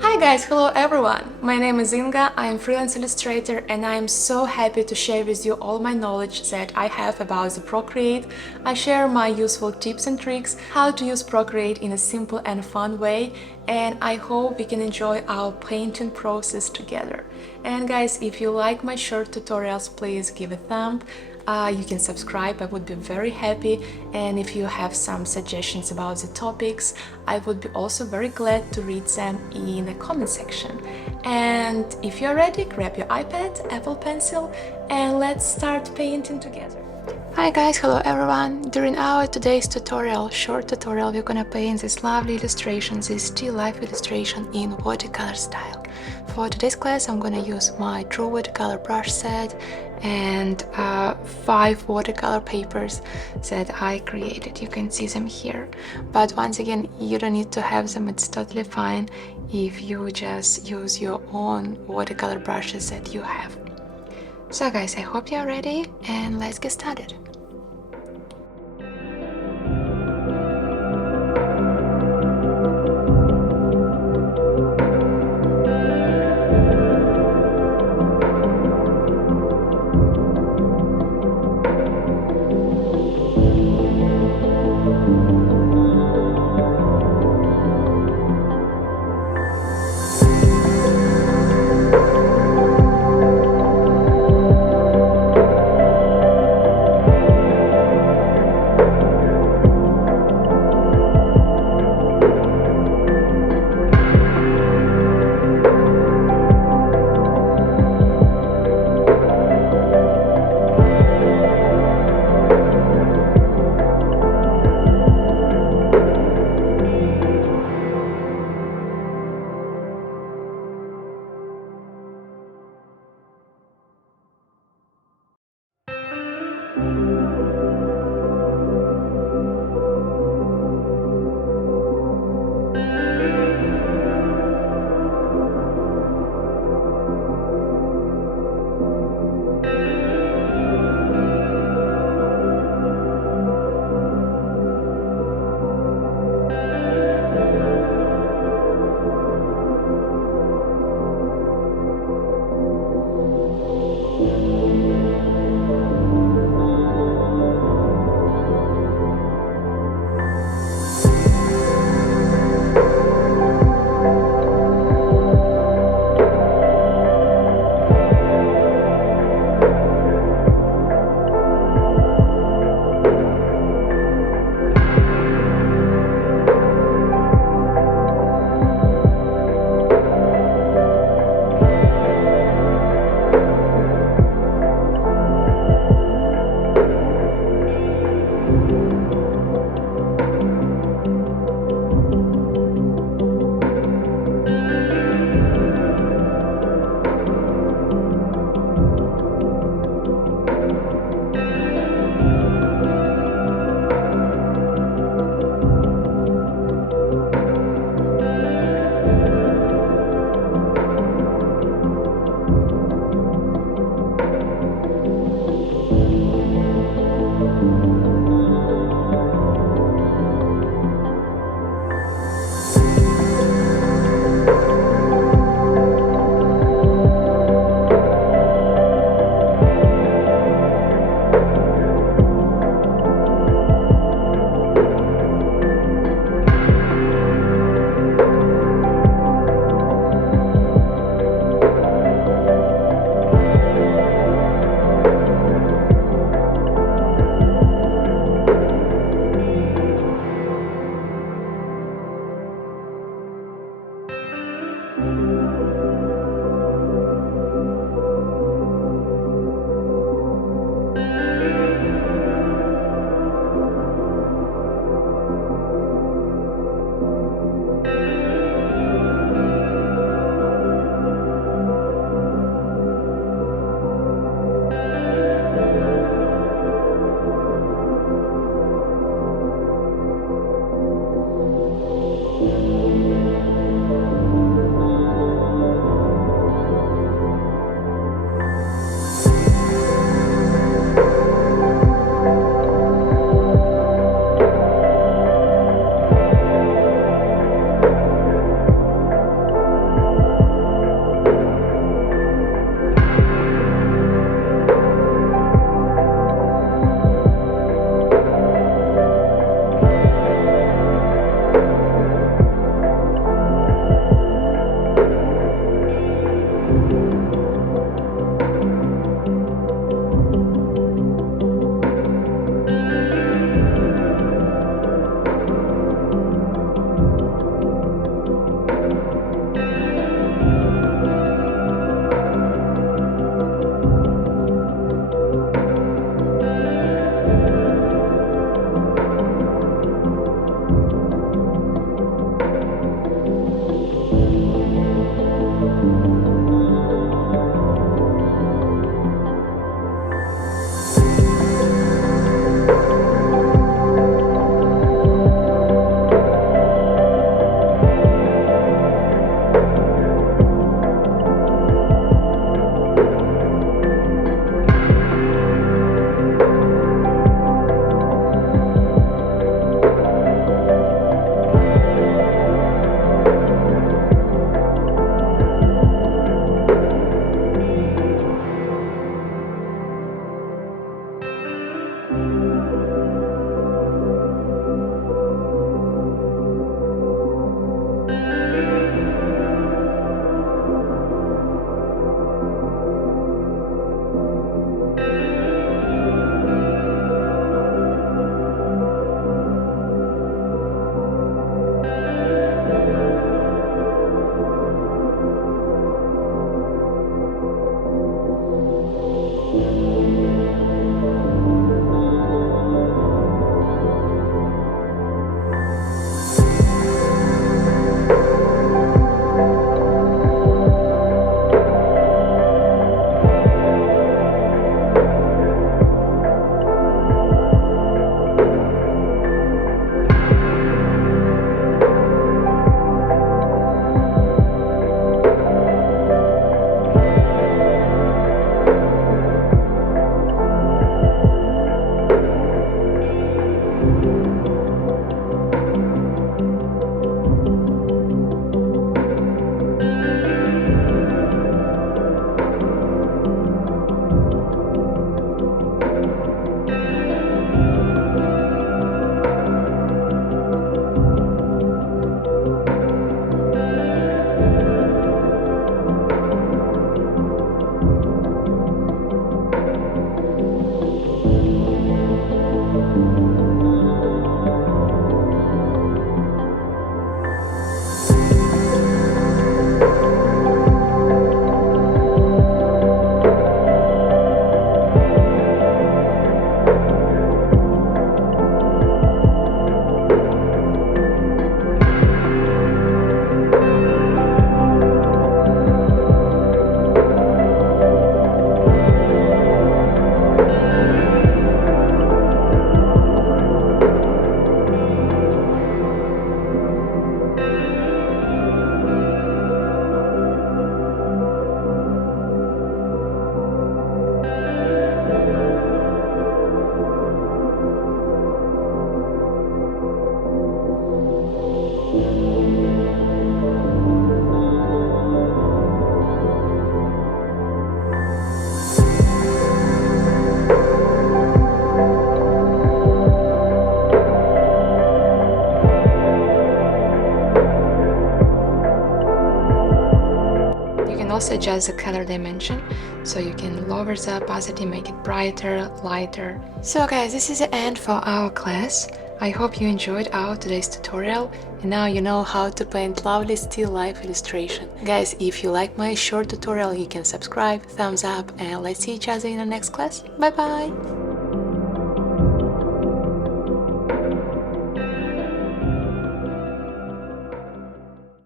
Hi guys, hello everyone! My name is Inga, I am freelance illustrator and I am so happy to share with you all my knowledge that I have about the Procreate. I share my useful tips and tricks, how to use Procreate in a simple and fun way, and I hope we can enjoy our painting process together. And guys, if you like my short tutorials, please give a thumb. You can subscribe, I would be very happy, and if you have some suggestions about the topics, I would be also very glad to read them in the comment section. And if you're ready, grab your iPad, Apple Pencil, and let's start painting together. Hi guys, hello everyone! During our today's short tutorial, we're gonna paint this lovely illustration, this still life illustration in watercolor style. For today's class, I'm gonna use my True Watercolor brush set and 5 watercolor papers that I created. You can see them here. But once again, you don't need to have them, it's totally fine if you just use your own watercolor brushes that you have. So guys, I hope you're ready and let's get started. can also adjust the color dimension, so you can lower the opacity, make it brighter, lighter. So guys, this is the end for our class. I hope you enjoyed our today's tutorial, and now you know how to paint lovely still life illustration. Guys, if you like my short tutorial, you can subscribe, thumbs up, and let's see each other in the next class. Bye bye!